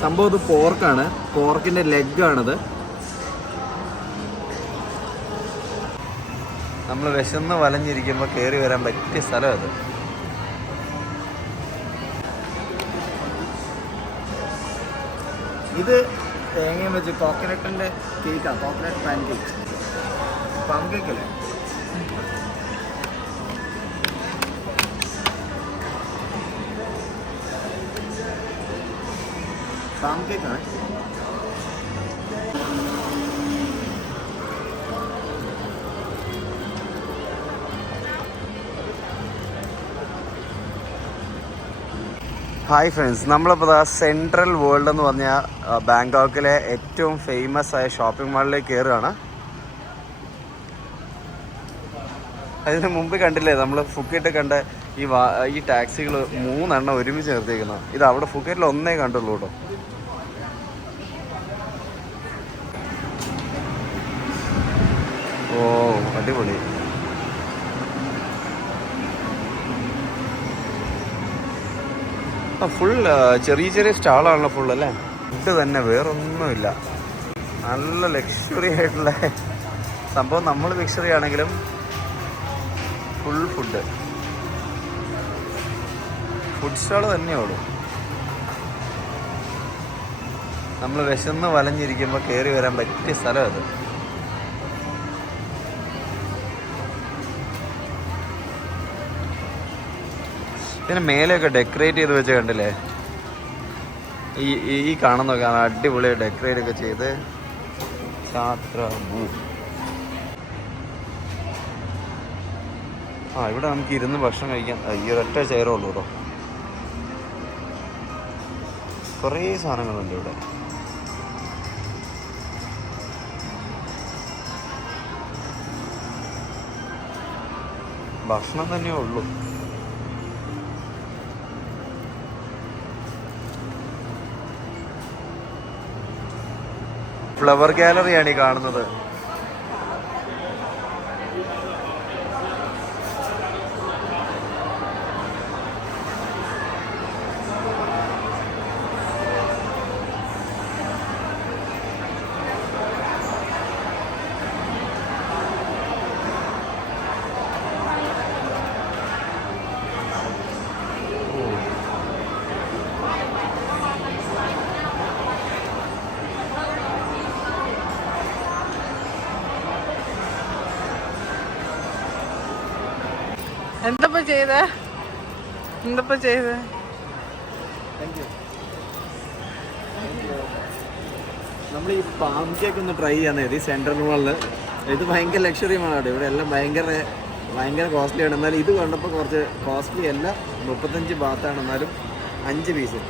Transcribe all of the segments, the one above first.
സംഭവം ഇത് പോർക്കാണ്, പോർക്കിൻ്റെ ലെഗാണിത്. നമ്മൾ വിശന്ന് വലഞ്ഞിരിക്കുമ്പോൾ കയറി വരാൻ പറ്റിയ സ്ഥലം അത്. ഇത് തേങ്ങയും വെച്ച് കോക്കനട്ടിൻ്റെ കേക്കാണ്, കോക്കനട്ട് പാൻ കേക്ക്. പാൻ കേക്കല്ലേ? പാൻ കേക്കാണ്. ഹായ് ഫ്രണ്ട്സ്, നമ്മളിപ്പോൾ സെൻട്രൽ വേൾഡ് എന്ന് പറഞ്ഞാൽ ബാങ്കോക്കിലെ ഏറ്റവും ഫേമസ് ആയ ഷോപ്പിംഗ് മാളിലേക്ക് കയറുകയാണ്. അതിന് മുമ്പ് കണ്ടില്ലേ നമ്മൾ ഫുക്കറ്റ് കണ്ട ഈ ടാക്സികൾ 3 ഒരുമിച്ച് നിർത്തിയിരിക്കുന്നത്. ഇത് അവിടെ ഫുക്കറ്റിൽ ഒന്നേ കണ്ടുള്ളൂ കേട്ടോ. ഓ അടിപൊളി. ഫുൾ ചെറിയ ചെറിയ സ്റ്റാളാണല്ലോ ഫുൾ അല്ലേ. ഫുഡ് തന്നെ വേറൊന്നുമില്ല. നല്ല ലക്ഷറി ആയിട്ടുള്ള സംഭവം. നമ്മൾ ലക്ഷറി ആണെങ്കിലും ഫുൾ ഫുഡ് സ്റ്റാൾ തന്നെയുള്ളൂ. നമ്മൾ വിശന്ന് വലഞ്ഞിരിക്കുമ്പോൾ കയറി വരാൻ പറ്റിയ സ്ഥലം അത്. പിന്നെ മേലെയൊക്കെ ഡെക്കറേറ്റ് ചെയ്ത് വെച്ച് കണ്ടില്ലേ? ഈ കാണുന്നൊക്കെ അടിപൊളിയായി ഡെക്കറേറ്റ് ഒക്കെ ചെയ്ത്. ഇവിടെ നമുക്ക് ഇരുന്ന് ഭക്ഷണം കഴിക്കാൻ ഈ ഒരൊറ്റ ചെയറേ ഉള്ളൂ കേട്ടോ. കുറേ സാധനങ്ങളുണ്ട് ഇവിടെ. ഭക്ഷണം തന്നെ ഉള്ളൂ. ഫ്ലവർ ഗാലറിയാണ് ഈ കാണുന്നത്. എന്തപ്പോ ചെയ്തേ? നമ്മൾ ഈ പാം കേക്ക് ഒന്ന് ട്രൈ ചെയ്യാൻ നേടി സെൻട്രൽ മാളിൽ. ഇത് ഭയങ്കര ലക്ഷറി മാളാണ്. ഇവിടെ എല്ലാം ഭയങ്കര കോസ്റ്റ്ലിയാണ്. എന്നാലും ഇത് കണ്ടപ്പോൾ കുറച്ച് കോസ്റ്റ്ലി അല്ല. 35 ബാത്താണ്, എന്നാലും 5 പീസ്.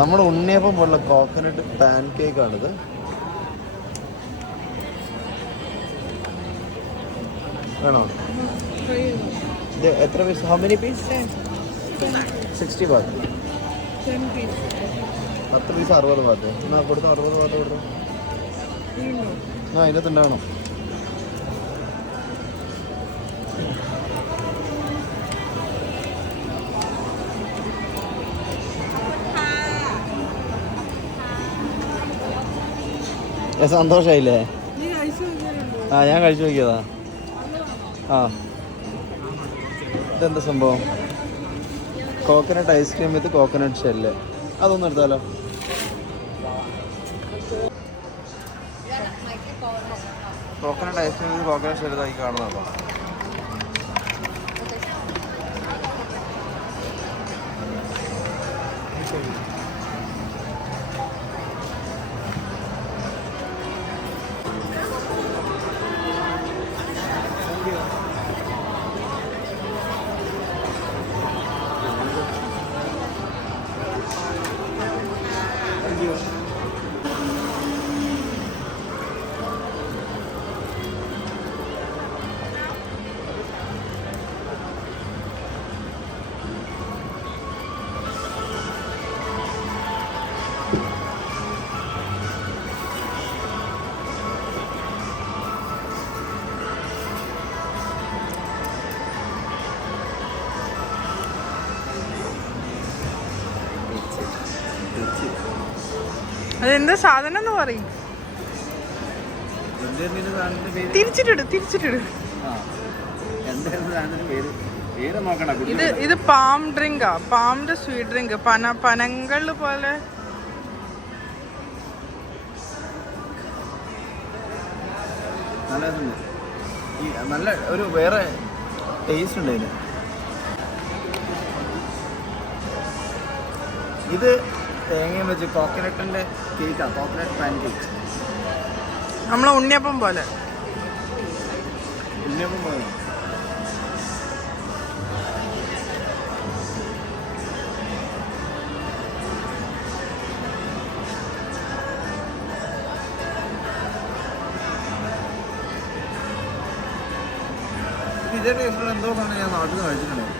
നമ്മുടെ ഉണ്ണിയപ്പം പോലുള്ള കോക്കനട്ട് പാൻ കേക്കാണിത്. വേണോ? ഇത് എത്ര piece? How many piece? 60 baht. 10 piece 60 baht. എന്നാ കൊടുത്തു 60 ബാത്ത് കൊടുത്തു. ഇതിനകത്തുണ്ടാവണം. സന്തോഷായില്ലേ? ഞാൻ കഴിച്ചു നോക്കിയതാ. ഇതെന്താ സംഭവം? കോക്കനട്ട് ഐസ്ക്രീം വിത്ത് കോക്കനട്ട് ഷെല്ല്. അതൊന്നും എടുത്താലോ? കോക്കനട്ട് ഐസ്ക്രീം വിത്ത് കോക്കനട്ട് ഷെല്ല് ഇതായി കാണുന്നതോ? അതെന്താ സാധനം എന്ന് പറയും. തിരിച്ചിട്ടിട്. ഇത് പാം ഡ്രിങ്കാ, പാമിന്റെ സ്വീറ്റ് ഡ്രിങ്ക്, പനങ്കള് പോലെ. നല്ല ഒരു വേറെ ടേസ്റ്റ് ഉണ്ട് ഇതിന്. ഇത് തേങ്ങയും വെച്ച് കോക്കനട്ടിന്റെ കേക്കാ, കോക്കനട്ട് പാൻ കേക്ക്. നമ്മളെ ഉണ്ണിയപ്പം പോലെ. ഉണ്ണിയപ്പം പോലെ. ഇതേ ടേസ്റ്റുള്ള എന്തോ സാധനം ഞാൻ നാട്ടിൽ നിന്ന് കഴിച്ചിട്ടുണ്ട്.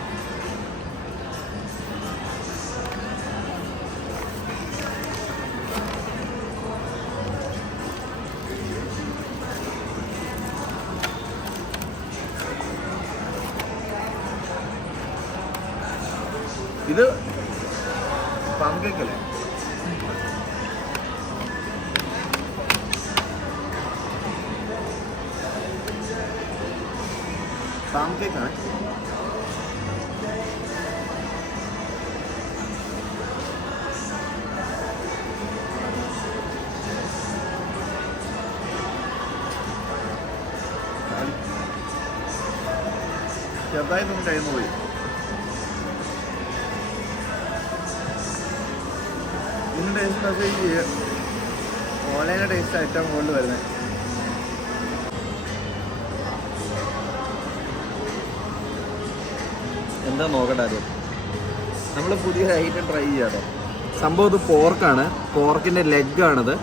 ഇത് പാം കേക്ക് അല്ലേ? പാം കേക്കാണ്. ചെറുതായി നമുക്ക് കഴിയുന്നു പോയി. ഇതിൻ്റെ ടേസ്റ്റ് മെസ്സേജ് ഓൺലൈനിലെ ടേസ്റ്റ് ഏറ്റവും കൂടുതൽ വരുന്നത്. എന്താ നോക്കട്ടെ ആദ്യം. നമ്മൾ പുതിയ ഐറ്റം ട്രൈ ചെയ്യാട്ടോ. സംഭവം ഇത് പോർക്കാണ്, പോർക്കിൻ്റെ ലെഗാണിത്.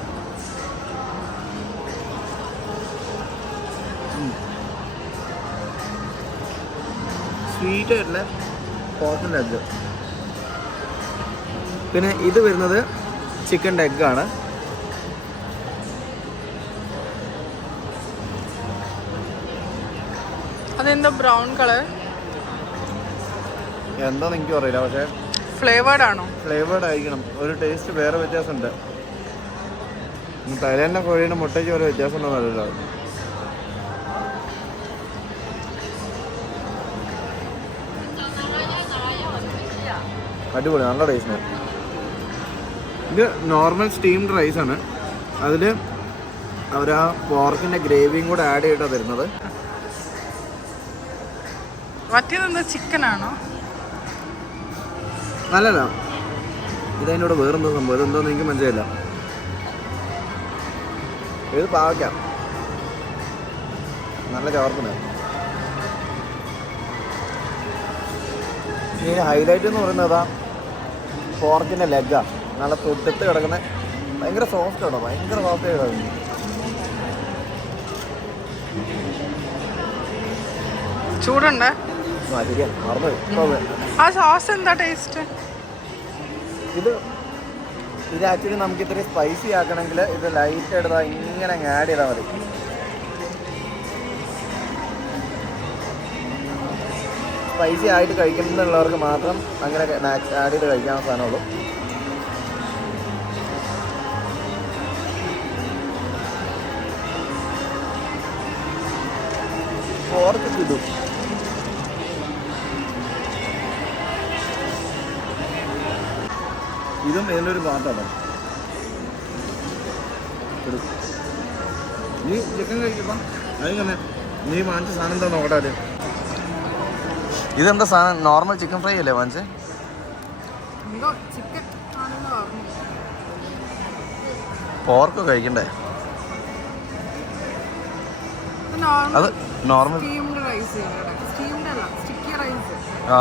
സ്വീറ്റ് ആയിട്ടുള്ള പോർക്കിൻ്റെ ലെഗ്. പിന്നെ ഇത് വരുന്നത് ചിക്കൻ്റെ എഗ്ഗാണ്. അതെന്താ ബ്രൗൺ കളർ? എന്താന്ന് എനിക്ക് അറിയില്ല, പക്ഷേ ഫ്ലേവേർഡ് ആണോ? ഫ്ലേവേർഡ് ആയിരിക്കണം. ഒരു ടേസ്റ്റ് വേറെ വ്യത്യാസമുണ്ട്. തായ്ലാൻഡിലെ കോഴിയുടെ മുട്ടയ്ക്ക് ഒരു വ്യത്യാസം ഉണ്ടോ അറിയില്ല. അടിപൊളി, നല്ല ടേസ്റ്റ്. ഇത് നോർമൽ സ്റ്റീംഡ് റൈസാണ്. അതിൽ അവർ ആ പോർക്കിൻ്റെ ഗ്രേവിയും കൂടെ ആഡ് ചെയ്തിട്ടാണ് തരുന്നത്. മറ്റേതെന്താ ചിക്കനാണോ? നല്ലല്ല, ഇതതിൻ്റെ കൂടെ വേറെന്തോ സംഭവം. ഇതെന്തോന്ന് എനിക്ക് മനസ്സിലായില്ല. ഇത് പാവയ്ക്കാം, നല്ല ചോർപ്പുണ്ട്. ഇതിന് ഹൈലൈറ്റ് എന്ന് പറയുന്നത് പോർക്കിൻ്റെ ലെഗാണ്. നല്ല തൊട്ടിട്ട് കിടക്കുന്ന, ഭയങ്കര സോഫ്റ്റ് ആണോ, ഭയങ്കര സോഫ്റ്റ് ആയി കിടക്കുന്നു. ചൂടുണ്ട്. ആ ശരിയാ, മറന്നു. ആ സോസ് എന്താ ടേസ്റ്റ്? ഇത് ആക്ച്വലി നമുക്ക് ഇത്രയും സ്പൈസി ആക്കണമെങ്കിൽ ഇത് ലൈറ്റ് എടുത്താ ഇങ്ങനെ ആഡ് ചെയ്താൽ മതി. സ്പൈസി ആയിട്ട് കഴിക്കുന്നുള്ളവർക്ക് മാത്രം അങ്ങനെ ആഡ് ചെയ്ത് കഴിക്കാവുന്ന സാധനമുള്ളൂ. പോർക്ക് കിട്ടും. ഇതും ഇതിൻ്റെ ഒരു പാർട്ടാണ്. നീ ചിക്കൻ കഴിക്കപ്പം അതിങ്ങനെ നീ വാങ്ങിച്ച സാധനം എന്താ നോക്കട്ടെ. ഇതെന്താ സാധനം? നോർമൽ ചിക്കൻ ഫ്രൈ അല്ലേ വാങ്ങിച്ചേ? പോർക്ക് കഴിക്കണ്ടേ? അത് നോർമൽ. ആ,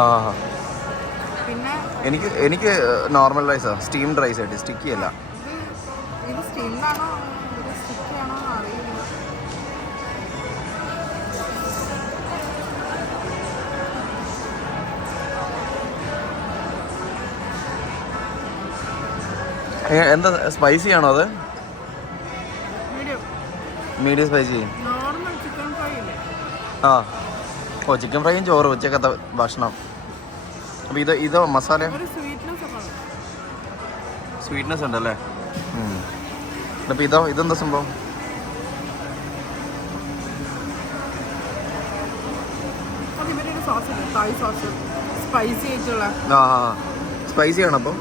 എനിക്ക് നോർമൽ റൈസാ, സ്റ്റീംഡ് റൈസ് ആയിട്ട്, സ്റ്റിക്കി അല്ല. എന്താ സ്പൈസി ആണോ അത്? Medium spicy. ആ, ഓ ചിക്കൻ ഫ്രൈയും ചോറ് ഉച്ചക്കത്തെ ഭക്ഷണം. അപ്പോൾ ഇത് മസാല സ്വീറ്റ്നെസ് ഉണ്ടല്ലേ? അപ്പം ഇതെന്താ സംഭവം? ആ സ്പൈസി ആണ്. അപ്പം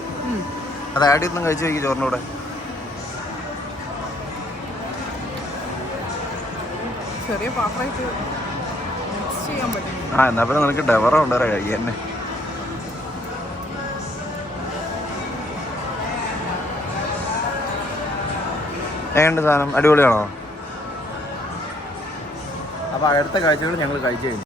അത് ആഡ് ചെയ്തൊന്നും കഴിച്ചു നോക്കി ചോറിൻ്റെ കൂടെ. ചെറിയ പാത്രമായിട്ട് മിക്സ് ചെയ്യാൻ പറ്റും. എന്നാ പിന്നെ നിനക്ക് ഡെവറ ഉണ്ടോ കഴിക്കാൻ തന്നെ. എങ്ങനെയുണ്ട് സാധനം? അടിപൊളിയാണോ? അപ്പോൾ അടുത്ത കാഴ്ചകൾ ഞങ്ങൾ കഴിച്ചു കഴിഞ്ഞു.